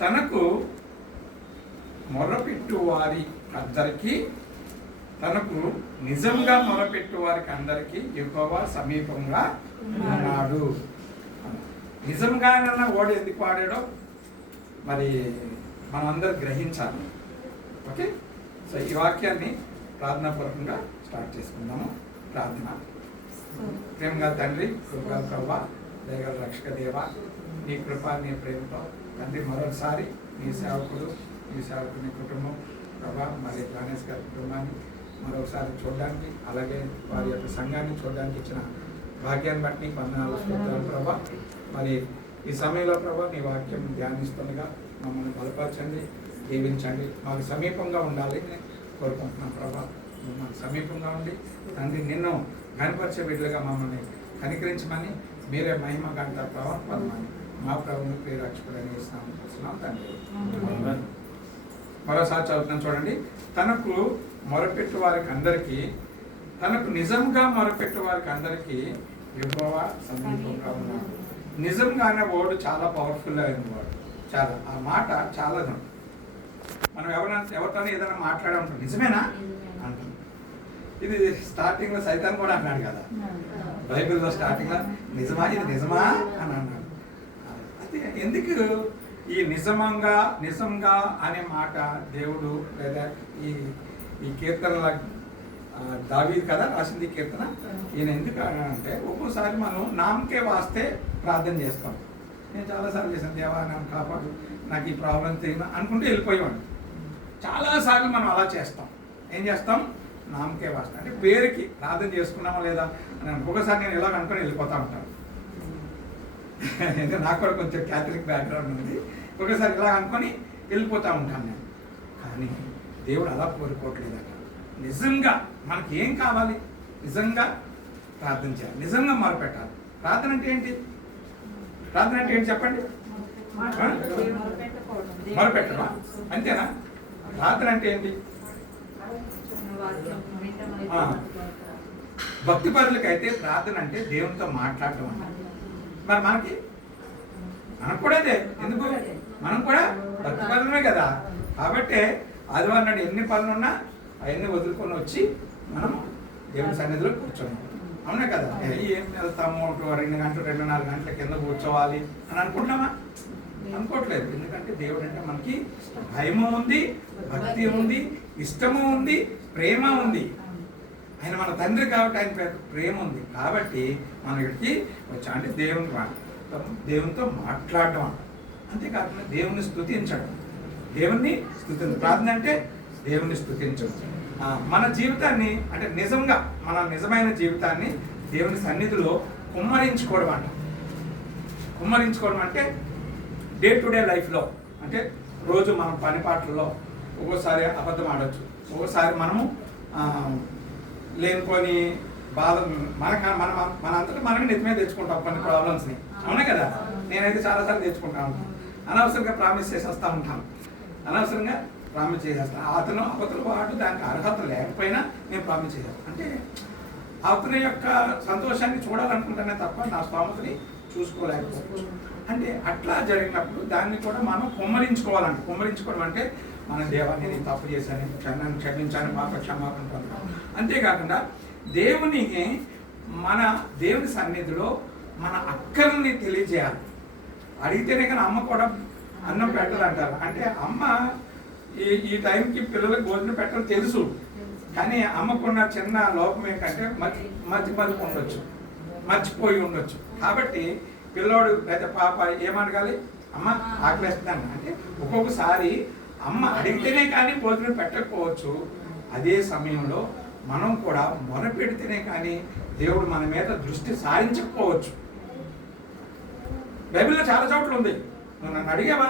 తనకు మొరపెట్టు వారి అందరికీ, తనకు నిజంగా మొరపెట్టు వారికి అందరికీ యెహోవా సమీపంగా ఉన్నాడు. నిజంగానన్నా వాడు ఎందుకు వాడాడో మరి మనందరూ గ్రహించాలి. ఓకే, సో ఈ వాక్యాన్ని ప్రార్థనాపూర్వకంగా స్టార్ట్ చేసుకుందాము. ప్రార్థన. ప్రేమగా తండ్రి, కృపగల ప్రభువా, దయగల రక్షక దేవా, నీ కృప నీ ప్రేమతో తండ్రి మరోసారి నీ సేవకుని కుటుంబం ప్రభా, మరి గణేష్ గారి కుటుంబాన్ని మరొకసారి చూడడానికి, అలాగే వారి యొక్క సంఘాన్ని చూడడానికి ఇచ్చిన భాగ్యాన్ని బట్టి నీకు వందనాలు స్తోత్రాలు ప్రభా. మరి ఈ సమయంలో ప్రభా నీ వాక్యం ధ్యానిస్తుండగా మమ్మల్ని బలపరచండి, దీవించండి. మాకు సమీపంగా ఉండాలి నేను కోరుకుంటున్నాను ప్రభా. మాకు సమీపంగా ఉండి తండ్రి నిన్ను కనపరిచే బిడ్డలుగా మమ్మల్ని కనికరించమని, మీరే మహిమ గంట ప్రభావ పదమని మా ప్రభుని పేరు రక్షకుడని ఇస్తున్నాం తండ్రి. మరోసారి చదువుతున్నాం చూడండి. తనకు మొరపెట్టు వారికి అందరికీ, తనకు నిజంగా మొరపెట్టు వారికి అందరికీ యెహోవా సమీపంగా ఉన్నాడు. నిజంగా అనే వర్డ్ చాలా పవర్ఫుల్ అయిన వర్డ్. చాలా ఆ మాట చాలా మనం ఎవరితో ఏదైనా మాట్లాడాలంటాం నిజమేనా అంటాం. ఇది స్టార్టింగ్లో సైతాన్ కూడా అన్నాడు కదా బైబిల్లో, స్టార్టింగ్లో నిజమా ఇది నిజమా అని అన్నాడు. అయితే ఎందుకు ఈ నిజంగా అనే మాట దేవుడు లేదా ఈ కీర్తనల దావీదు కదా రాసింది కీర్తన. ఈయన ఎందుకు అంటే ఒక్కోసారి మనం నామకే వాస్తే ప్రార్థన చేస్తాం. నేను చాలాసార్లు చేశాను, దేవా నన్ను కాపాడు, నాకు ఈ ప్రాబ్లం తెలియదు అనుకుంటే వెళ్ళిపోయేవాడు. చాలాసార్లు మనం అలా చేస్తాం. ఏం చేస్తాం? నామకే వాస్తే అంటే పేరుకి ప్రార్థన చేసుకున్నామా లేదా అని. ఒక్కొక్కసారి నేను ఇలా అనుకుని వెళ్ళిపోతూ ఉంటాను. నాకు కూడా కొంచెం క్యాథలిక్ బ్యాక్గ్రౌండ్ ఉంది. ఒకసారి ఇలా అనుకొని వెళ్ళిపోతూ ఉంటాను నేను. కానీ దేవుడు అలా కోరుకోవట్లేదట. నిజంగా మనకి ఏం కావాలి? నిజంగా ప్రార్థన చేయాలి, నిజంగా మొరపెట్టాలి. ప్రార్థన అంటే ఏంటి? ప్రార్థన అంటే ఏంటి చెప్పండి? మొరపెట్టడం అంతేనా? ప్రార్థన అంటే ఏంటి? భక్తి పరులకైతే ప్రార్థన అంటే దేవునితో మాట్లాడటం అన్న. మరి మనకు కూడా అదే. ఎందుకు? మనం కూడా భక్తి పనులమే కదా. కాబట్టి ఆదివారం నాడు ఎన్ని పనులు ఉన్నా అవన్నీ వదులుకొని వచ్చి మనం దేవుని సన్నిధిలో కూర్చోన్నాం. అవునా కదా? ఏం వెళ్తాము 2 గంటలు 2-4 గంటల కింద కూర్చోవాలి అని అనుకుంటున్నామా? అనుకోవట్లేదు. ఎందుకంటే దేవుడు అంటే మనకి భయము ఉంది, భక్తి ఉంది, ఇష్టము ఉంది, ప్రేమ ఉంది. ఆయన మన తండ్రి కాబట్టి ఆయన ప్రేమ ఉంది. కాబట్టి మన ఇక్కడికి వచ్చా అంటే దేవునితో మాట్లాడడం అంట. అంతేకాకుండా దేవుని స్తుతించడం. ప్రార్థన అంటే దేవుని స్తుతించడం. మన జీవితాన్ని అంటే నిజంగా మన నిజమైన జీవితాన్ని దేవుని సన్నిధిలో కుమ్మరించుకోవడం అంట. కుమ్మరించుకోవడం అంటే డే టు డే లైఫ్లో, అంటే రోజు మనం పని పాటల్లో ఒక్కోసారి అబద్ధం ఆడవచ్చు, ఒక్కోసారి మనము లేనిపోని బాధ మనంతటా మనమే నిజమే తెచ్చుకుంటాం కొన్ని ప్రాబ్లమ్స్ని. అవునా కదా? నేనైతే చాలాసార్లు తెచ్చుకుంటా ఉంటాను. అనవసరంగా ప్రామిస్ చేసేస్తూ ఉంటాను. అనవసరంగా ప్రామిస్ చేసేస్తాను. అవతల పాటు దానికి అర్హత లేకపోయినా నేను ప్రామిస్ చేసేస్తాను. అంటే అతని యొక్క సంతోషాన్ని చూడాలనుకుంటానే తప్ప నా స్తోమతని చూసుకోలేకపోవచ్చు. అంటే అట్లా జరిగినప్పుడు దాన్ని కూడా మనం కుమ్మరించుకోవాలంటే, కుమ్మరించుకోవడం అంటే మన దేవాన్ని నేను తప్పు చేశాను, క్షమించాను, పాప క్షమాపణ పొందడం. అంతేకాకుండా దేవుని సన్నిధిలో మన అక్కర్ని తెలియజేయాలి. అడిగితేనే కానీ అమ్మ కూడా అన్నం పెట్టదంటారు. అంటే అమ్మ ఈ టైంకి పిల్లలకు భోజనం పెట్టడం తెలుసు, కానీ అమ్మకున్న చిన్న లోపం ఏంటంటే మర్చిపోయి ఉండొచ్చు, మర్చిపోయి ఉండొచ్చు. కాబట్టి పిల్లోడు లేదా పాప ఏమడగాలి? అమ్మ ఆకలిస్తుందంట. అంటే ఒక్కొక్కసారి అమ్మ అడిగితేనే కానీ భోజనం పెట్టకపోవచ్చు. అదే సమయంలో మనం కూడా మొరపెడితేనే కానీ దేవుడు మన మీద దృష్టి సారించకపోవచ్చు. బైబిల్లో చాలా చోట్ల ఉంది. నువ్వు నన్ను అడిగావా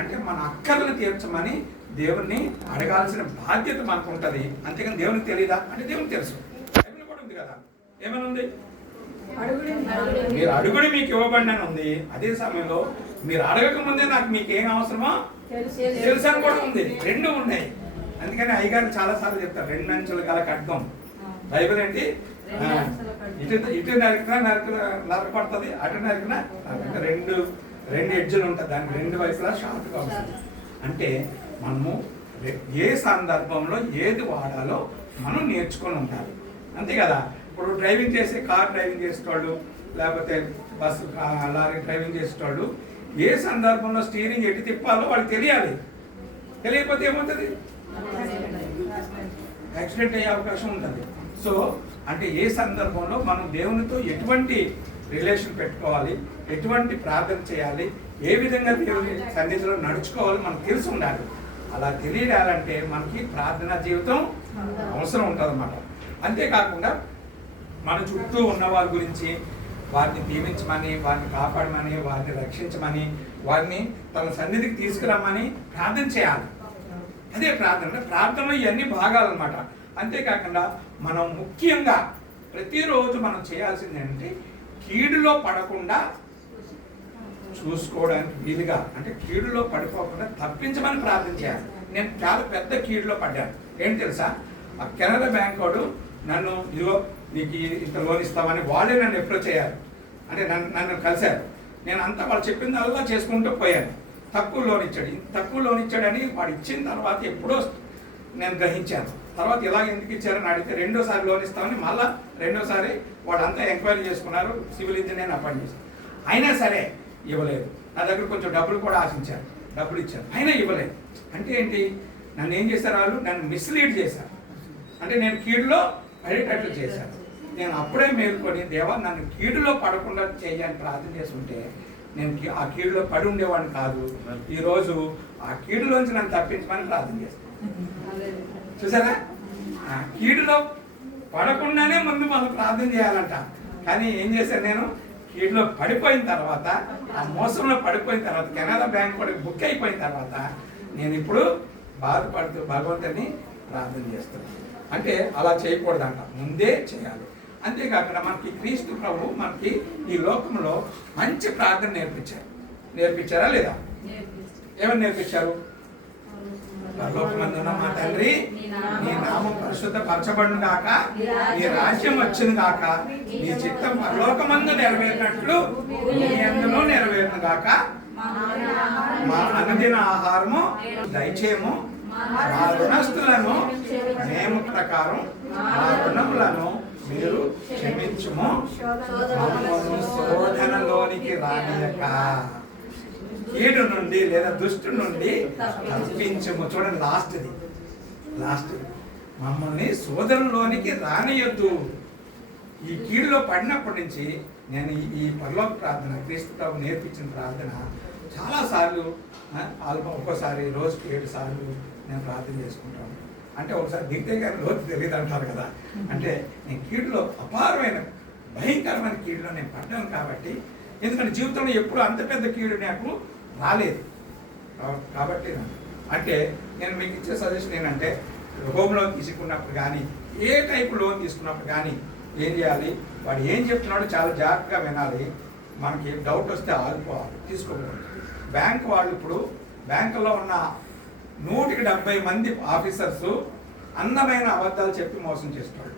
అంటే మన అక్కర్లను తీర్చమని దేవుణ్ణి అడగాల్సిన బాధ్యత మనకు ఉంటుంది. అంతేకాని దేవునికి తెలియదా అంటే దేవునికి తెలుసు. బైబిల్ కూడా ఉంది కదా, ఏమైనా ఉంది? మీరు అడుగుడి మీకు ఇవ్వబడి అని ఉంది. అదే సమయంలో మీరు అడగక ముందే నాకు మీకు ఏం అవసరమో తెలుసు అని కూడా ఉంది. 2 ఉన్నాయి. అందుకని అయ్యగారు చాలా సార్లు చెప్తారు 2 అంచులు గల ఖడ్గం. బైబిల్ ఏంటి? ఇటు నరకపడుతుంది, అటు నరికినా 2 ఎడ్జులు ఉంటుంది, దానికి 2 వైపులా షార్ట్గా ఉంటుంది. అంటే మనము ఏ సందర్భంలో ఏది వాడాలో మనం నేర్చుకొని ఉండాలి, అంతే కదా. ఇప్పుడు డ్రైవింగ్ చేసే కార్ డ్రైవింగ్ చేసేవాళ్ళు, లేకపోతే బస్సు లారీ డ్రైవింగ్ చేసేవాళ్ళు ఏ సందర్భంలో స్టీరింగ్ ఎటు తిప్పాలో వాళ్ళకి తెలియాలి. తెలియకపోతే ఏమవుతుంది, యాక్సిడెంట్ అయ్యే అవకాశం ఉంటుంది. సో అంటే ఏ సందర్భంలో మనం దేవునితో ఎటువంటి రిలేషన్ పెట్టుకోవాలి, ఎటువంటి ప్రార్థన చేయాలి, ఏ విధంగా దేవుని సన్నిధిలో నడుచుకోవాలి మనకు తెలిసి ఉండాలి. అలా తెలియాలంటే మనకి ప్రార్థనా జీవితం అవసరం ఉంటుంది అన్నమాట. అంతేకాకుండా మన చుట్టూ ఉన్న వారి గురించి, వారిని దీవించమని, వారిని కాపాడమని, వారిని రక్షించమని, వారిని తన సన్నిధికి తీసుకురమ్మని ప్రార్థన చేయాలి. అదే ప్రార్థన. ప్రార్థనలో ఇవన్నీ భాగాలన్నమాట. అంతేకాకుండా మనం ముఖ్యంగా ప్రతిరోజు మనం చేయాల్సింది ఏంటంటే కీడులో పడకుండా చూసుకోవడానికి వీలుగా, అంటే కీడులో పడిపోకుండా తప్పించమని ప్రార్థన చేయాలి. నేను చాలా పెద్ద కీడులో పడ్డాను. ఏంటి తెలుసా, ఆ కెనరా బ్యాంక్ వాడు నన్ను ఇదిగో నీకు ఇంత లోన్ ఇస్తామని వాళ్ళే నన్ను అప్రోచ్ చేయాలి. అంటే నన్ను కలిశారు. నేను అంతా వాళ్ళు చెప్పిందల్లా చేసుకుంటూ పోయాను. తక్కువ లోన్ ఇచ్చాడు, తక్కువ లోన్ ఇచ్చాడని వాడు ఇచ్చిన తర్వాత ఎప్పుడో నేను గ్రహించాను. తర్వాత ఇలా ఎందుకు ఇచ్చారని అడిగితే 2వ లోన్ ఇస్తామని మళ్ళీ 2వసారి వాళ్ళంతా ఎంక్వైరీ చేసుకున్నారు. సివిల్ ఇంజనీర్ అపాయింట్ చేశారు. అయినా సరే ఇవ్వలేదు. నా దగ్గర కొంచెం డబ్బులు కూడా ఆశించారు, డబ్బులు ఇచ్చారు, అయినా ఇవ్వలేదు. అంటే ఏంటి, నన్ను ఏం చేశారు వాళ్ళు, నన్ను మిస్లీడ్ చేశారు. అంటే నేను కీడులో పడేటట్లు చేశాను. నేను అప్పుడే మేల్కొని దేవా నన్ను కీడులో పడకుండా చేయాలని ప్రార్థన చేసుకుంటే నేను ఆ కీడులో పడి ఉండేవాడిని కాదు. ఈరోజు ఆ కీడులోంచి నన్ను తప్పించమని ప్రార్థన చేస్తాను. చూసారా, ఆ కీడులో పడకుండానే ముందు మనం ప్రార్థన చేయాలంట. కానీ ఏం చేశాను, నేను కీడులో పడిపోయిన తర్వాత, ఆ మోసంలో పడిపోయిన తర్వాత, కెనరా బ్యాంక్ కూడా బుక్ అయిపోయిన తర్వాత నేను ఇప్పుడు బాధపడుతూ భగవంతుని ప్రార్థన చేస్తున్నాను. అంటే అలా చేయకూడదంట, ముందే చేయాలి. అంతేకాకుండా మనకి క్రీస్తు ప్రభు మనకి ఈ లోకంలో మంచి ప్రార్థన నేర్పించారా లేదా? ఏమని నేర్పించారు? పరలోకమందున్న మా తండ్రి, నీ నామం పరిశుద్ధపరచబడును గాక, నీ రాజ్యం వచ్చును గాక, నీ చిత్తం పరలోకమందు నెరవేరినట్లు నీ యందును నెరవేరును గాక, మా అనుదిన ఆహారము దయచేయము, మా రుణస్తులను మేము ప్రకారం మా రుణములను మీరు క్షమించుము, మమ్మల్ని శోధనలోనికి రానియక కీడు నుండి లేదా దుష్టు నుండి తప్పించుము. చూడండి లాస్ట్ మమ్మల్ని శోధనలోనికి రానియొద్దు. ఈ కీడులో పడినప్పటి నుంచి నేను ఈ పరలోక ప్రార్థన, క్రీస్తు ప్రభు నేర్పించిన ప్రార్థన చాలాసార్లు, ఒక్కోసారి రోజుకి 7 సార్లు నేను ప్రార్థన చేసుకుంటాను. అంటే ఒకసారి దిగితే కానీ రోజు తెలియదు అంటారు కదా. అంటే నేను కీడులో అపారమైన భయంకరమైన కీడులో నేను పడ్డాను కాబట్టి, ఎందుకంటే జీవితంలో ఎప్పుడు అంత పెద్ద కీడు నాకు రాలేదు కాబట్టి. అంటే నేను మీకు ఇచ్చే సజెషన్ ఏంటంటే, హోమ్ లోన్ తీసుకున్నప్పుడు కానీ, ఏ టైపు లోన్ తీసుకున్నప్పుడు కానీ ఏం చేయాలి, వాడు ఏం చెప్తున్నాడో చాలా జాగ్రత్తగా వినాలి. మనకి డౌట్ వస్తే ఆగిపోవాలి, తీసుకోకూడదు. బ్యాంక్ వాళ్ళు ఇప్పుడు బ్యాంకులో ఉన్న 170 మంది ఆఫీసర్స్ అందమైన అబద్ధాలు చెప్పి మోసం చేస్తాడు.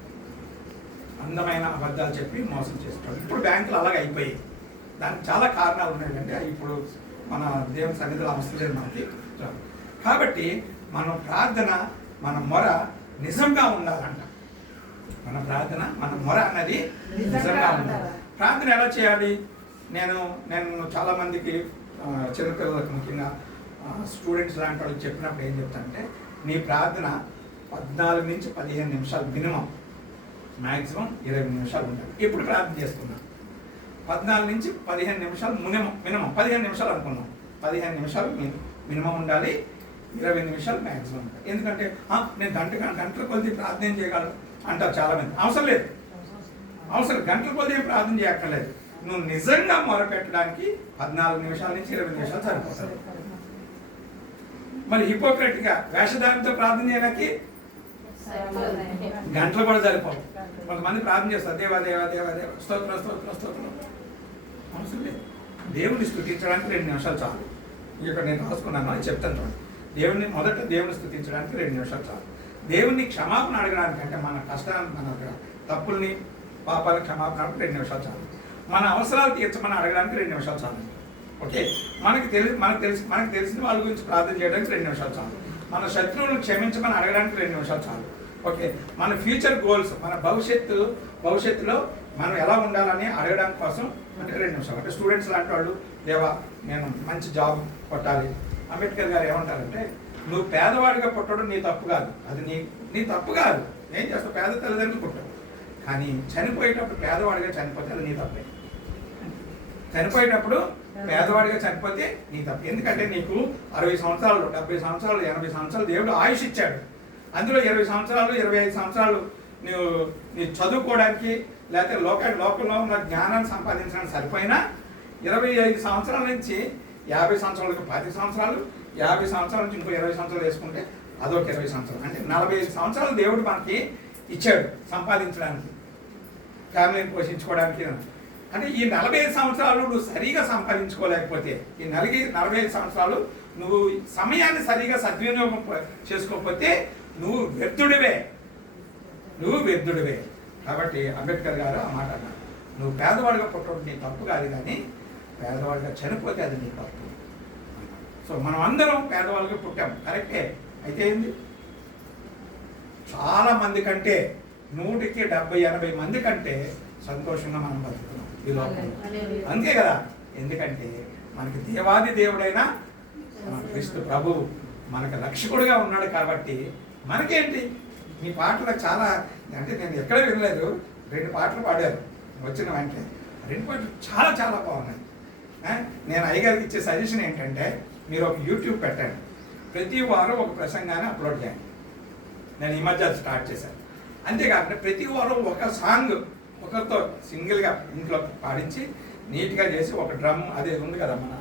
ఇప్పుడు బ్యాంకులు అలాగే అయిపోయాయి. దానికి చాలా కారణాలు ఉన్నాయంటే అంటే ఇప్పుడు మన దేవుని సన్నిధిలో అవసరం మనకి. కాబట్టి మన ప్రార్థన, మన మొర నిజంగా ఉండాలంట. మన ప్రార్థన, మన మొర అన్నది నిజంగా ఉండాలి. ప్రార్థన ఎలా చేయాలి? నేను చాలామందికి చిన్నపిల్లలకు, ముఖ్యంగా స్టూడెంట్స్ లాంటి వాళ్ళకి చెప్పినప్పుడు ఏం చెప్తానంటే, నీ ప్రార్థన 14 నుంచి 15 నిమిషాలు మినిమం, మ్యాక్సిమం 20 నిమిషాలు ఉండాలి. ఎప్పుడు ప్రార్థన చేసుకున్నాం 14 నుంచి 15 నిమిషాలు మినిమం 15 నిమిషాలు అనుకున్నాం. 15 నిమిషాలు మినిమం ఉండాలి, 20 నిమిషాలు మ్యాక్సిమం ఉండాలి. ఎందుకంటే నేను గంటల కొద్ది ప్రార్థన చేయగలను అంటారు చాలామంది. అవసరం లేదు, గంటల కొద్ది ప్రార్థన చేయక్కర్లేదు. నువ్వు నిజంగా మొరపెట్టడానికి 14 నిమిషాల నుంచి 20 నిమిషాలు సరిపోతుంది. మరి హిపోక్రటిక్గా వేషధారంతో ప్రార్థన చేయడానికి గంటలు కూడా సరిపోవు. కొంతమంది ప్రార్థన చేస్తారు, దేవా దేవా దేవా దేవ స్తోత్రం స్తోత్రం స్తోత్రం. అవసరం లేదు. దేవుని స్తుతించడానికి 2 నిమిషాలు చాలు. ఇక్కడ నేను రాసుకున్నాను, అని చెప్తాను చూడండి. మొదట దేవుని స్తుతించడానికి 2 నిమిషాలు చాలు. దేవుని క్షమాపణ అడగడానికి, అంటే మన కష్టాన్ని, మన తప్పుల్ని, పాపాల క్షమాపణ 2 నిమిషాలు చాలు. మన అవసరాలు తీర్చమని అడగడానికి 2 నిమిషాలు చాలు. ఓకే, మనకు తెలిసిన వాళ్ళ గురించి ప్రార్థన చేయడానికి 2 నిమిషాలు చాలు. మన శత్రువులను క్షమించమని అడగడానికి 2 నిమిషాలు చాలు. ఓకే, మన ఫ్యూచర్ గోల్స్, మన భవిష్యత్తులో మనం ఎలా ఉండాలని అడగడానికి కోసం అంటే 2 నిమిషాలు. అంటే స్టూడెంట్స్ లాంటి వాళ్ళు, దేవా నేను మంచి జాబ్ కొట్టాలి. అంబేద్కర్ గారు ఏమంటారంటే, నువ్వు పేదవాడిగా పుట్టడం నీ తప్పు కాదు, అది నీ తప్పు కాదు. ఏం చేస్తావు, పేద తల్లిదండ్రులు పుట్టావు, కానీ చనిపోయేటప్పుడు పేదవాడిగా చనిపోతే అది నీ తప్పే. చనిపోయేటప్పుడు పేదవాడిగా చనిపోతే నీ తప్పు. ఎందుకంటే నీకు 60 సంవత్సరాలు, 70 సంవత్సరాలు, 80 సంవత్సరాలు దేవుడు ఆయుష్ ఇచ్చాడు. అందులో 20 సంవత్సరాలు, 25 సంవత్సరాలు నీ చదువుకోవడానికి లేకపోతే లోకంలో ఉన్న జ్ఞానాన్ని సంపాదించడానికి సరిపోయినా 25 సంవత్సరాల నుంచి 50 సంవత్సరాలకు 10 సంవత్సరాలు, 50 సంవత్సరాల నుంచి ఇంకో 20 సంవత్సరాలు వేసుకుంటే అదొక 20 సంవత్సరాలు, అంటే 45 సంవత్సరాలు దేవుడు మనకి ఇచ్చాడు సంపాదించడానికి, ఫ్యామిలీని పోషించుకోవడానికి. అంటే ఈ 45 సంవత్సరాలు నువ్వు సరిగా సంపాదించుకోలేకపోతే, ఈ 45 సంవత్సరాలు నువ్వు సమయాన్ని సరిగా సద్వినియోగం చేసుకోకపోతే నువ్వు వ్యర్థుడివే. కాబట్టి అంబేద్కర్ గారు ఆ మాట అన్నారు, నువ్వు పేదవాడిగా పుట్టడం నీ తప్పు కాదు, కానీ పేదవాడిగా చనిపోతే అది నీ తప్పు. సో మనం అందరం పేదవాళ్ళగా పుట్టాం, కరెక్టే. అయితే ఏంది, చాలా మంది కంటే 100కి 70-80 మంది కంటే సంతోషంగా మనం బతుకుతున్నాం ఈ లోకంలో. అంతే కదా, ఎందుకంటే మనకి దేవాది దేవుడైన క్రీస్తు ప్రభు మనకు రక్షకుడుగా ఉన్నాడు. కాబట్టి మనకేంటి, మీ పాటలకు చాలా, అంటే నేను ఎక్కడ వినలేదు, 2 పాటలు పాడారు వచ్చిన వెంటనే. 2 పాటలు చాలా చాలా బాగున్నాయి. నేను అయ్యగారికి ఇచ్చే సజెషన్ ఏంటంటే, మీరు ఒక యూట్యూబ్ పెట్టండి, ప్రతి వారం ఒక ప్రసంగాన్ని అప్లోడ్ చేయండి. నేను ఈ మధ్య స్టార్ట్ చేశాను. అంతేకాకుండా ప్రతి వారం ఒక సాంగ్ ఒకరితో సింగిల్గా ఇంట్లో పాడించి నీట్గా చేసి, ఒక డ్రమ్ అదే ఉంది కదా మన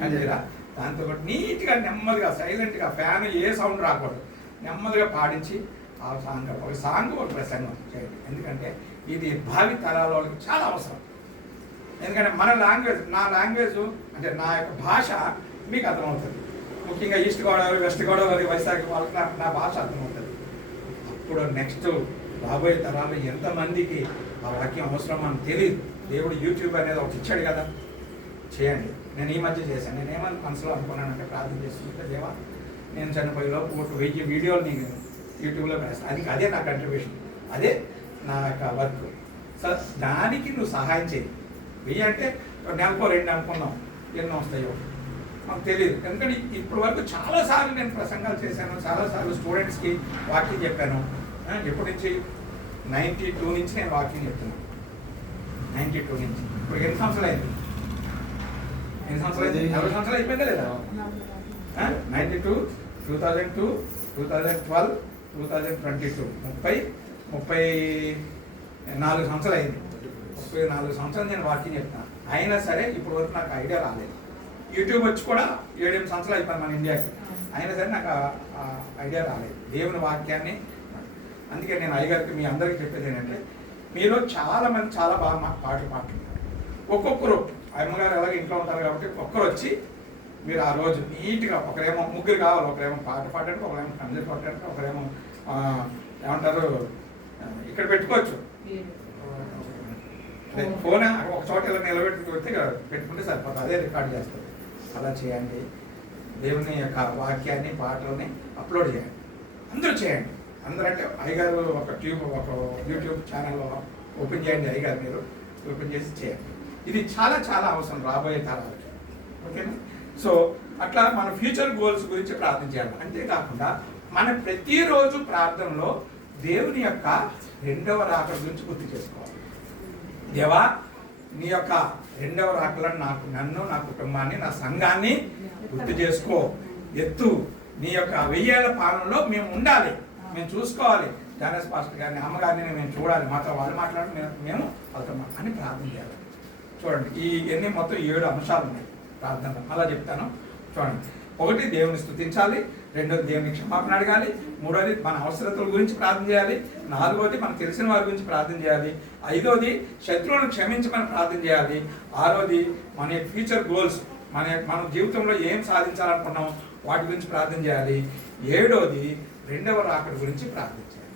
కంజీరా, దాంతో కూడా నీట్గా నెమ్మదిగా సైలెంట్గా ఫ్యాన్ ఏ సౌండ్ రాకూడదు, నెమ్మదిగా పాడించి ఆ సాంగ్ ఒక సాంగ్ ఒక ప్రసంగం చేయండి. ఎందుకంటే ఇది భావి తరాల వాళ్ళకి చాలా అవసరం. ఎందుకంటే మన లాంగ్వేజ్, నా లాంగ్వేజ్ అంటే నా యొక్క భాష మీకు అర్థమవుతుంది. ముఖ్యంగా ఈస్ట్ గోదావరి, వెస్ట్ గోదావరి, వైజాగ్ వాళ్ళకి నా భాష అర్థమవుతుంది. అప్పుడు నెక్స్ట్ రాబోయే తరాలు ఎంతమందికి ఆ వాక్యం అవసరం అని తెలియదు. దేవుడు యూట్యూబ్ అనేది ఒకటి ఇచ్చాడు కదా, చేయండి. నేను ఈ మధ్య చేశాను. నేను ఏమని మనసులో అనుకున్నానంటే, ప్రార్థన చేస్తుంటే, దేవా నేను చనిపోయేలోపు 1000 వీడియోలు నేను యూట్యూబ్లో వేస్తాను, అదే నా కంట్రిబ్యూషన్, అదే నా యొక్క వర్క్. సో దానికి నువ్వు సహాయం చేయి. 1000 అంటే నెలకు 2 అనుకున్నాం, ఎన్నో వస్తాయో మాకు తెలియదు. ఎందుకంటే ఇప్పటి వరకు చాలాసార్లు నేను ప్రసంగాలు చేశాను, చాలాసార్లు స్టూడెంట్స్కి వాక్యం చెప్పాను. ఎప్పటి నుంచి 92 నుంచి నేను వాక్యం చెప్తున్నాను. 92 నుంచి ఇప్పుడు ఎన్ని సంవత్సరాలు అయింది? 40 సంవత్సరాలు అయిపోయిందా లేదా? 92, 2002, 2012, 2022, 34 సంవత్సరాలు అయింది. 34 సంవత్సరాలు నేను వాక్యం చెప్తాను. అయినా సరే ఇప్పటి వరకు నాకు ఐడియా రాలేదు. యూట్యూబ్ వచ్చి కూడా 7-8 సంవత్సరాలు అయిపోయింది మన ఇండియాకి, అయినా సరే నాకు ఐడియా రాలేదు దేవుని వాక్యాన్ని. అందుకే నేను అయ్యగారికి మీ అందరికీ చెప్పేది ఏంటంటే, మీరు చాలామంది చాలా బాగా పాటలు పాడుతున్నారు. ఒక్కొక్కరు అమ్మగారు ఎలాగ ఇంట్లో ఉంటారు కాబట్టి ఒక్కరు వచ్చి మీరు ఆ రోజు నీట్గా, ఒకరేమో ముగ్గురు కావాలి, ఒకరేమో పాట పాడడానికి, ఒకరేమో కంజర్ కొట్టడానికి, ఒకరేమో ఏమంటారు ఇక్కడ పెట్టుకోవచ్చు ఫోన్ ఒక చోట ఇలా నిలబెట్టుకుంటే పెట్టుకుంటే సరిపోతుంది, అదే రికార్డ్ చేస్తుంది. అలా చేయండి. దేవుని యొక్క వాక్యాన్ని, పాటలని అప్లోడ్ చేయండి. అందరూ చేయండి. అందరూ అంటే అయ్యగారు ఒక యూట్యూబ్ ఛానల్లో ఓపెన్ చేయండి. అయ్యగారు మీరు ఓపెన్ చేసి చేయండి. ఇది చాలా చాలా అవసరం రాబోయే తరాలకి. ఓకేనా? సో అట్లా మన ఫ్యూచర్ గోల్స్ గురించి ప్రార్థన చేయాలి. అంతేకాకుండా మన ప్రతిరోజు ప్రార్థనలో దేవుని యొక్క 2వ రాకడ గురించి గుర్తు చేసుకోవాలి. దేవా నీ యొక్క 2వ రాకలను నన్ను, నా కుటుంబాన్ని, నా సంఘాన్ని గుర్తు చేసుకో. ఎత్తు నీ యొక్క 1000 ఏళ్ల పాలనలో మేము ఉండాలి, మేము చూసుకోవాలి. జానస్ పాస్టర్ గారిని, అమ్మగారిని మేము చూడాలి, మాతో వాళ్ళు మాట్లాడి మేము వాళ్ళతో అని ప్రార్థన చేయాలి. చూడండి, ఇవన్నీ మొత్తం 7 అంశాలు ఉన్నాయి ప్రార్థనలో. అలా చెప్తాను చూడండి. 1 దేవుని స్తుతించాలి, 2 దేవుని క్షమాపణ అడగాలి, 3 మన అవసరతల గురించి ప్రార్థన చేయాలి, 4 మనకు తెలిసిన వారి గురించి ప్రార్థన చేయాలి, 5 శత్రువులను క్షమించమని ప్రార్థన చేయాలి, 6 మన ఫ్యూచర్ గోల్స్, మన జీవితంలో ఏం సాధించాలనుకున్నాం వాటి గురించి ప్రార్థన చేయాలి, 7 2వ రాకడ గురించి ప్రార్థన చేయాలి.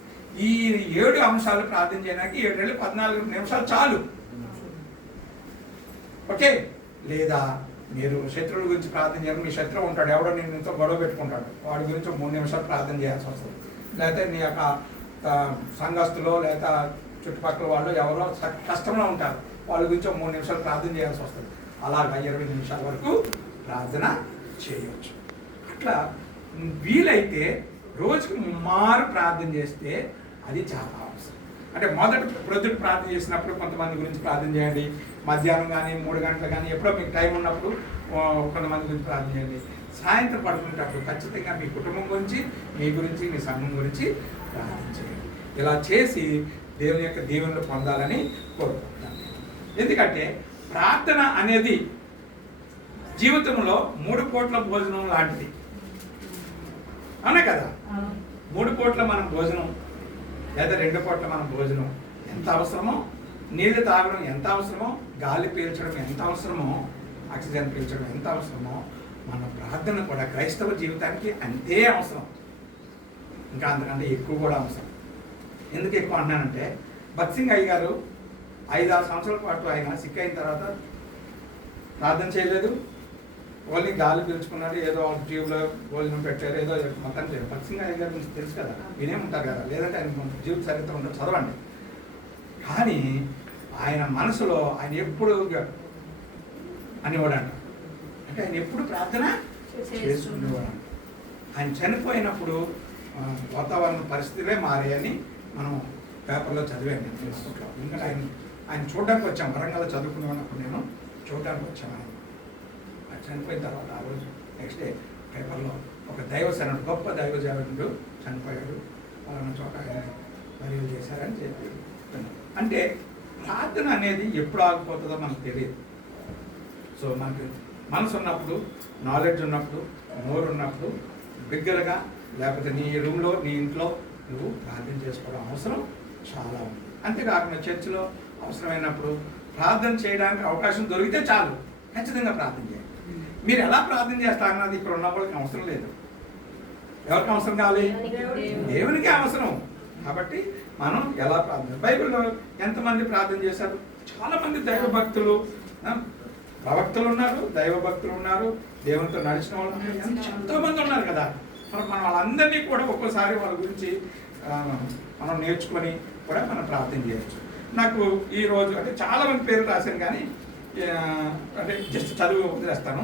ఈ 7 అంశాలు ప్రార్థన చేయడానికి 7 ఏళ్ళు 14 నిమిషాలు చాలు. ఓకే? లేదా మీరు శత్రువుల గురించి ప్రార్థన చేయాలి. మీ శత్రువు ఉంటాడు, ఎవడో నేను ఇంతో గొడవ పెట్టుకుంటాడు, వాడి గురించి 3 నిమిషాలు ప్రార్థన చేయాల్సి వస్తుంది. లేకపోతే నీ యొక్క సంఘస్థులో లేదా చుట్టుపక్కల వాళ్ళు ఎవరో కష్టంలో ఉంటారు, వాళ్ళ గురించి 3 నిమిషాలు ప్రార్థన చేయాల్సి వస్తుంది. అలాగా 20 నిమిషాల వరకు ప్రార్థన చేయవచ్చు. అట్లా వీలైతే రోజుకి మారు ప్రార్థన చేస్తే అది చాలా అవసరం. అంటే ప్రొద్దుట ప్రార్థన చేసినప్పుడు కొంతమంది గురించి ప్రార్థన చేయండి, మధ్యాహ్నం కానీ 3 గంటలు కానీ ఎప్పుడో మీకు టైం ఉన్నప్పుడు కొంతమంది గురించి ప్రార్థన చేయండి. సాయంత్రం పడుకునేటప్పుడు ఖచ్చితంగా మీ కుటుంబం గురించి, మీ గురించి, మీ సంఘం గురించి ప్రార్థన చేయండి. ఇలా చేసి దేవుని యొక్క దీవెనలు పొందాలని కోరుకుంటున్నాను. ఎందుకంటే ప్రార్థన అనేది జీవితంలో 3 పూట్ల భోజనం లాంటిది, అవునా కదా? 3 పూట్ల మనం భోజనం లేదా 2 పూట్ల మనం భోజనం ఎంత అవసరమో, నీళ్లు తాగడం ఎంత అవసరమో, గాలి పీల్చడం ఎంత అవసరమో, ఆక్సిజన్ పీల్చడం ఎంత అవసరమో, మన ప్రార్థన కూడా క్రైస్తవ జీవితానికి అంతే అవసరం. ఇంకా అంతకంటే ఎక్కువ కూడా అవసరం. ఎందుకు ఎక్కువ అన్నానంటే, భక్సింగ్ అయ్య గారు 5-6 సంవత్సరాల పాటు ఆయన సిక్ అయిన తర్వాత ప్రార్థన చేయలేదు, ఓన్లీ గాలి పీల్చుకున్నాడు, ఏదో ట్యూబ్లో భోజనం పెట్టారు, ఏదో మొత్తం చేయరు. భక్సింగ్ అయ్య గారి గురించి తెలుసు కదా, వినే ఉంటారు కదా, లేదంటే ఆయన జీవిత చరిత్ర ఉంటుంది, చదవండి. కానీ ఆయన మనసులో ఆయన ఎప్పుడు అనేవాడంట, అంటే ఆయన ఎప్పుడు ప్రార్థన చేసుకునేవాడు. ఆయన చనిపోయినప్పుడు వాతావరణ పరిస్థితులే మారాయని మనం పేపర్లో చదివాను ఫేస్బుక్లో. ఎందుకంటే ఆయన చూడడానికి వచ్చాం, వరంగల్లో చదువుకునేవాడినప్పుడు నేను చూడడానికి వచ్చాను. ఆయన చనిపోయిన తర్వాత ఆ రోజు నెక్స్ట్ డే పేపర్లో ఒక దైవసేనుడు, గొప్ప దైవజనుడు చనిపోయాడు, వాళ్ళని చోట బరియలు చేశారని చెప్పి. అంటే ప్రార్థన అనేది ఎప్పుడు ఆగిపోతుందో మనకు తెలియదు. సో మనకి మనసు ఉన్నప్పుడు, నాలెడ్జ్ ఉన్నప్పుడు, నోరు ఉన్నప్పుడు బిగ్గరగా, లేకపోతే నీ రూమ్లో, నీ ఇంట్లో నువ్వు ప్రార్థన చేసుకోవడం అవసరం చాలా ఉంది. అంతేకాకుండా చర్చిలో అవసరమైనప్పుడు ప్రార్థన చేయడానికి అవకాశం దొరికితే చాలు, ఖచ్చితంగా ప్రార్థన చేయండి. మీరు ఎలా ప్రార్థన చేస్తారన్నది ఇక్కడ ఉన్న వాళ్ళకి అవసరం లేదు. ఎవరికి అవసరం కావాలి? దేవునికి అవసరం. కాబట్టి మనం ఎలా ప్రార్థన, బైబిల్లో ఎంతమంది ప్రార్థన చేశారు? చాలామంది దైవ భక్తులు, ప్రవక్తలు ఉన్నారు, దైవ భక్తులు ఉన్నారు, దేవునితో నడిచిన వాళ్ళు ఎంతోమంది ఉన్నారు కదా. మనం వాళ్ళందరినీ కూడా ఒక్కోసారి వాళ్ళ గురించి మనం నేర్చుకొని కూడా మనం ప్రార్థన చేయొచ్చు. నాకు ఈరోజు అంటే చాలామంది పేర్లు రాశాను, కానీ అంటే జస్ట్ చదువు వదిలేస్తాను.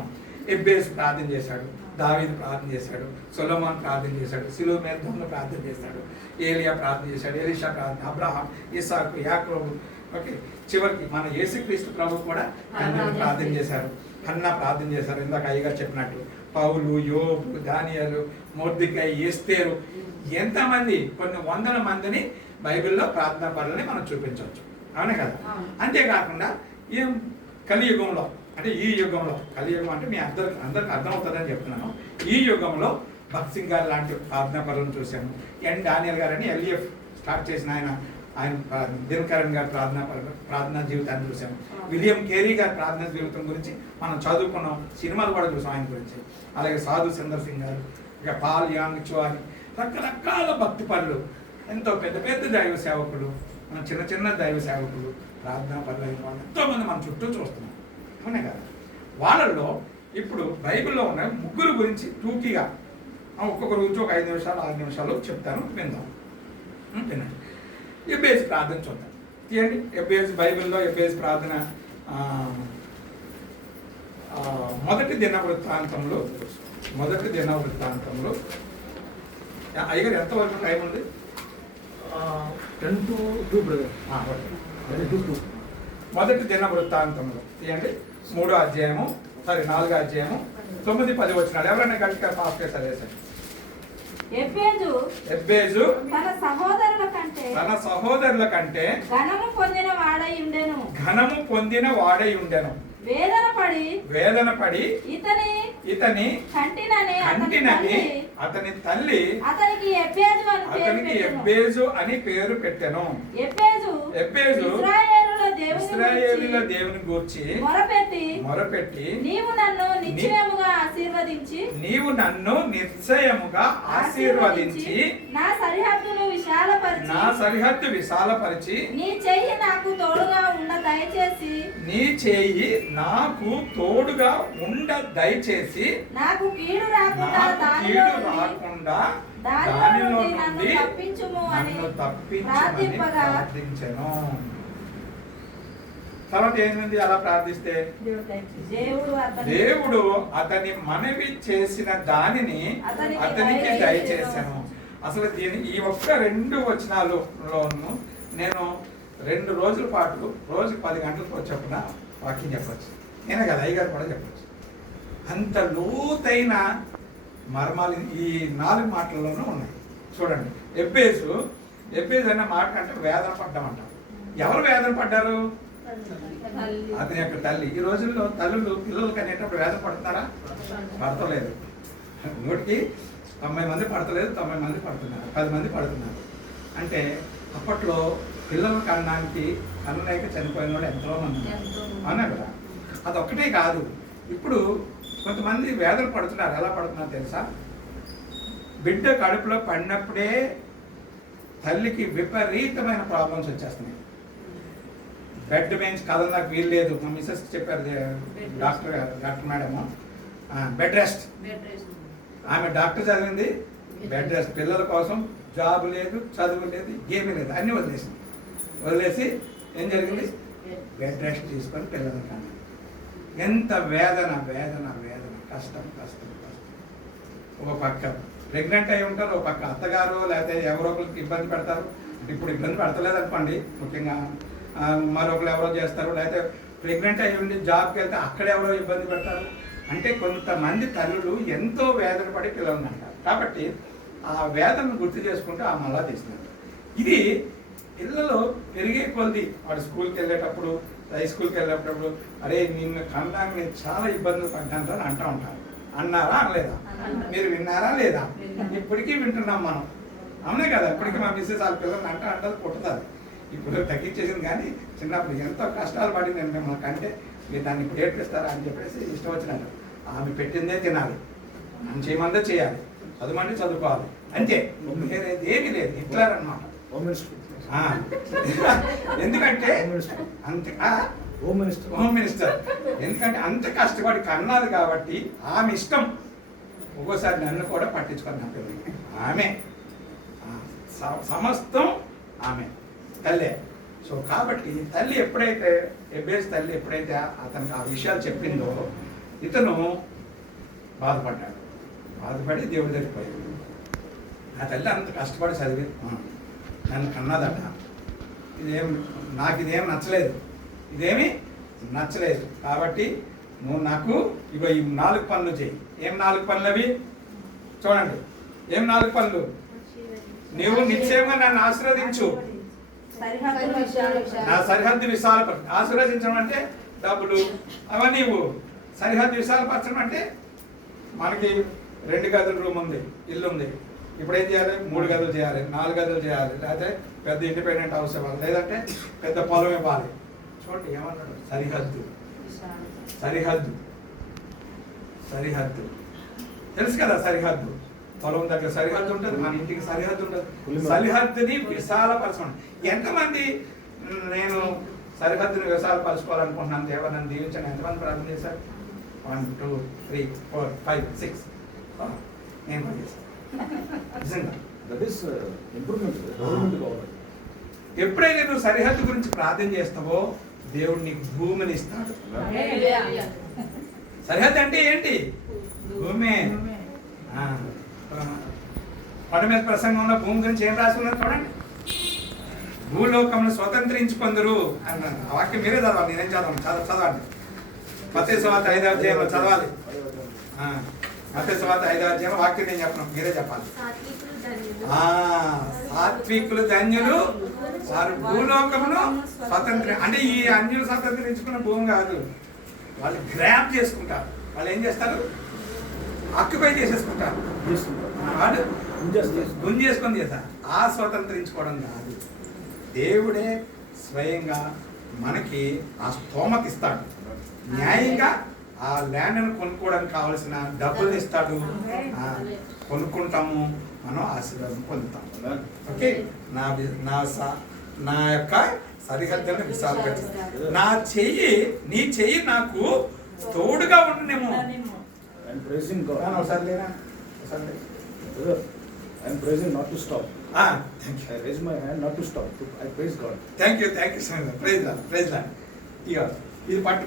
ఎబ్బేసు ప్రార్థన చేశాడు, దావీదు ప్రార్థన చేశాడు, సొలొమోన్ ప్రార్థన చేశాడు, సిలోమోను దొంగ ప్రార్థన చేశాడు, ఏలియా ప్రార్థన చేశాడు, ఎలీషా ప్రార్థన, అబ్రహాం, ఇస్సాకు, యాకోబు, ఓకే, చివరికి మన యేసుక్రీస్తు ప్రభు కూడా అందరిని ప్రార్థన చేశారు, హన్నా ప్రార్థన చేశారు. ఇందాక అయ్యగారు చెప్పినట్టు పౌలు, యోబు, దానియేలు, మొర్దెకై, ఎస్తేరు, ఎంతమంది, కొన్ని వందల మందిని బైబిల్లో ప్రార్థనా పరులని మనం చూపించవచ్చు, అవునే కదా? అంతేకాకుండా ఈ కలియుగంలో, అంటే ఈ యుగంలో, కలియుగం అంటే మీ అందరికి అర్థమవుతుందని చెప్తున్నాను. ఈ యుగంలో భక్సింగ్ గారు లాంటి ప్రార్థనా పరులను చూశాను. డానియల్ గారు అని ఎల్ఈఎఫ్ స్టార్ట్ చేసిన ఆయన దినకరణ్ గారి ప్రార్థనా జీవితాన్ని చూసాము. విలియం కేరీ గారి ప్రార్థనా జీవితం గురించి మనం చదువుకున్నాం, సినిమాలు కూడా చూసాం ఆయన గురించి. అలాగే సాధు సుందర్ సింగ్ గారు, ఇక పాల్ యాంగ్ చువాని, రకరకాల భక్తి పనులు, ఎంతో పెద్ద పెద్ద దైవ సేవకులు, మన చిన్న చిన్న దైవ సేవకులు, ప్రార్థనా పనులు అయిన వాళ్ళు ఎంతోమంది మన చుట్టూ చూస్తున్నాం, అవునే కదా? వాళ్ళల్లో ఇప్పుడు బైబిల్లో ఉన్న 3 గురించి టూకీగా ఒక్కొక్క రోజు ఒక 5 నిమిషాలు 6 నిమిషాలు చెప్తాను, విందాం. వినండి. ఎబ్బేసు ప్రార్థన చూద్దాం, తీయండి. ఎబ్బేసు బైబిల్లో ఎబ్బేసు ప్రార్థన మొదటి దిన వృత్తాంతంలో అయ్యగారు ఎంతవరకు టైం ఉంది? 10 to 2 బ్రదర్. మొదటి దిన వృత్తాంతంలో తీయండి, 3వ అధ్యాయము, 4వ అధ్యాయము 9-10 వచనాలు. ఎవరైనా గట్టిగా ఫాస్ట్ గా చదివేశారు. ఎబ్బేజు తన సహోదరుల కంటే ఘనము పొందిన వాడై ఉండెను. వేదన పడి ఇతని కంటినని అతని తల్లి అతనికి ఎబ్బేజు అని పేరు పెట్టెను. ఎబ్బేజు ఇశ్రాయేలుల దేవుని గూర్చి మొరపెట్టి నీవు నన్ను నిశ్చయముగా ఆశీర్వదించి నీవు నన్ను నిశ్చయముగా ఆశీర్వదించి నా సరిహద్దును విశాలపరిచి నా సరిహద్దు విశాలపరిచి నీ చెయ్యి నాకు తోడుగా ఉండ దయచేసి నీ చేయి నాకు తోడుగా ఉండ దయచేసి నాకు కీడు రాకుండా దానిలో నుండి నన్ను తప్పించుము అని ప్రార్థించెను. తర్వాత ఏమైంది? అలా ప్రార్థిస్తే దేవుడు అతని మనవి చేసిన దానిని అతనికి దయచేశాను. అసలు ఈ ఒక్క 2 వచనాలలోను నేను 2 రోజుల పాటు రోజుకి 10 గంటలకు చొప్పున వాక్యం చెప్పచ్చు. నేనే కదా అయ్యగారు కూడా చెప్పచ్చు. అంత లోతైన మర్మాలు ఈ 4 మాటల్లోనూ ఉన్నాయి. చూడండి, ఎబ్బేజు అన్న మాట కంటే వేదన పడ్డామంట. ఎవరు వేదన పడ్డారు? అతని యొక్క తల్లి. ఈ రోజుల్లో తల్లులు పిల్లలకి అనేటప్పుడు వేదన పడుతున్నారా? పడతలేదు. 100కి 90 మంది పడతలేదు, 90 మంది పడుతున్నారు, 10 మంది పడుతున్నారు. అంటే అప్పట్లో పిల్లలు కనడానికి కన్నలేక చనిపోయిన వాళ్ళు ఎంతో మంది అవునా కదా. అదొక్కటే కాదు, ఇప్పుడు కొంతమంది వేదన పడుతున్నారు. ఎలా పడుతున్నారు తెలుసా? బిడ్డ కడుపులో పడినప్పుడే తల్లికి విపరీతమైన ప్రాబ్లమ్స్ వచ్చేస్తున్నాయి. బెడ్ బెంచ్ కదలడానికి వీలు లేదు. మా మిస్సెస్ చెప్పారు డాక్టర్ మేడము, బెడ్ రెస్ట్. ఆమె డాక్టర్ చదివింది బెడ్ రెస్ట్. పిల్లల కోసం జాబ్ లేదు, చదువు లేదు, ఏమీ లేదు, అన్నీ వదిలేసి ఏం జరిగింది? బెడ్ రెస్ట్ తీసుకొని పిల్లలు కానీ ఎంత వేదన వేదన వేదన, కష్టం కష్టం కష్టం. ఒక పక్క ప్రెగ్నెంట్ అయి ఉంటారు, ఒక పక్క అత్తగారు లేకపోతే ఎవరో ఒకరికి ఇబ్బంది పెడతారు. ఇప్పుడు ఇబ్బంది పడతలేదు అనుకోండి, ముఖ్యంగా మరొకరు ఎవరో చేస్తారు, లేకపోతే ప్రెగ్నెంట్ అయ్యి ఉండి జాబ్కి వెళ్తే అక్కడ ఎవరో ఇబ్బంది పెడతారు. అంటే కొంతమంది తల్లులు ఎంతో వేదన పడి పిల్లలను అంటారు. కాబట్టి ఆ వేదనను గుర్తు చేసుకుంటూ ఆ మళ్ళా తీస్తున్నారు. ఇది పిల్లలు పెరిగే కొద్ది వాడు స్కూల్కి వెళ్ళేటప్పుడు, హై స్కూల్కి వెళ్ళేటప్పుడు, అరే నిన్ను కనడానికి నేను చాలా ఇబ్బందులు పడ్డాను అని అంటూ ఉంటాను. అన్నారా అనలేదా? మీరు విన్నారా లేదా? ఇప్పటికీ వింటున్నాం మనం, అవునే కదా. ఇప్పటికీ మా మిస్సెస్ వాళ్ళ పిల్లల్ని అంటారు కొట్టుతారు. ఇప్పుడు తగ్గించేసింది, కానీ చిన్నప్పుడు ఎంతో కష్టాలు పడి నేను మిమ్మల్ని కంటే మీరు దాన్ని ఇప్పుడు ఏడ్పిస్తారా అని చెప్పేసి ఇష్టం వచ్చినట్టు. ఆమె పెట్టిందే తినాలి, ఆమె చేయమందే చేయాలి, చదువుమంటే చదువుకోవాలి, అంతే. వేరేది ఏమీ లేదు. హిట్లర్ అన్నమాట. ఎందుకంటే అంతే హోమ్ మినిస్టర్. ఎందుకంటే అంత కష్టపడి కన్నారు కాబట్టి ఆమె ఇష్టం. ఒక్కోసారి నన్ను కూడా పట్టించుకొని నా పిల్లలు ఆమె సమస్తం ఆమె తల్లే. సో కాబట్టి తల్లి ఎప్పుడైతే ఎబ్బేస్ తల్లి ఎప్పుడైతే అతనికి ఆ విషయాలు చెప్పిందో ఇతను బాధపడ్డాడు. బాధపడి దేవుడి దగ్గరికి పోయాడు. ఆ తల్లి అంత కష్టపడి చదివి నన్ను కన్నదట. ఇదేం నచ్చలేదు, ఇదేమీ నచ్చలేదు. కాబట్టి నువ్వు నాకు ఇగో ఈ 4 పనులు చేయి. ఏం 4 పనులు అవి? చూడండి, ఏం 4 పనులు? నీవు నిశ్చయంగా నన్ను ఆశీర్వదించు, నా సరిహద్దు విశాలపరచు. ఆశీర్వదించడం అంటే డబ్బులు అవన్నీ ఇవ్వు. సరిహద్దు విశాలపరచడం అంటే మనకి 2 గదుల రూమ్ ఉంది, ఇల్లు ఉంది. ఇప్పుడు ఏం చేయాలి? 3 గదులు చేయాలి, 4 గదులు చేయాలి, లేకపోతే పెద్ద ఇండిపెండెంట్ హౌస్ ఇవ్వాలి, లేదంటే పెద్ద పొలం ఇవ్వాలి. చూడండి ఏమన్నాడు? సరిహద్దు. సరిహద్దు సరిహద్దు తెలుసు కదా. సరిహద్దు పొలం దగ్గర సరిహద్దు ఉంటుంది, మన ఇంటికి సరిహద్దు ఉంటుంది. సరిహద్దుని విశాలపరచడం. ఎంతమంది నేను సరిహద్దుని విశాలపరచుకోవాలనుకుంటున్నాను, దేవా నన్ను దీవించండి, ఎంతమంది ప్రార్థన చేశారు? 1 2 3 4 5 6 నేను పనిచేస్తాను. ఎప్పుడైతే నువ్వు సరిహద్దు గురించి ప్రార్థన చేస్తావో దేవుడు నీకు భూమిని ఇస్తాడు. సరిహద్దు అంటే ఏంటి? భూమి. పడ మీద ప్రసంగంలో భూమి గురించి ఏం రాసుకున్నారు చూడండి. భూలోకమును స్వతంత్రించుకొందురు అన్నాను. ఆ వాక్యం మీరే చదవాలి, నేనేం చదవాలి. చదవండి. మత్తయి సువార్త 5వ అధ్యాయంలో చదవాలి. మత్తయి సువార్త 5వ అధ్యాయం వాక్యం నేను చెప్పను, మీరే చెప్పాలి. సాత్వికులు ధన్యులు, వారు భూలోకమును స్వతంత్రం. అంటే ఈ అన్యులు స్వతంత్రించుకున్న భూమి కాదు, వాళ్ళు గ్రాప్ చేసుకుంటారు. వాళ్ళు ఏం చేస్తారు? ఆక్యుపై చేసేసుకుంటారు, వాడు గుంజేసుకొని చేస్తారు. ఆ స్వతంత్రించుకోవడం కాదు, దేవుడే స్వయంగా మనకి ఆ స్తోమత ఇస్తాడు. న్యాయంగా ఆ ల్యాండ్ను కొనుక్కోవడానికి కావాల్సిన డబ్బులు ఇస్తాడు. కొనుక్కుంటాము, మనం ఆశీర్వాదం పొందుతాము. ఓకే, నా యొక్క సరిహద్దులను విశాలపరిచి నీ చెయ్యి నాకు తోడుగా ఉండనేమో. I'm praising God. ఒకసారి లేనా? ఒకసారి లే. Brother, I'm praising not to stop. Thank you, I raise my hand not to stop. I praise God. Thank you, thank you so much. Praise Lord, praise Lord. ఇక ఇది పట్టుకో.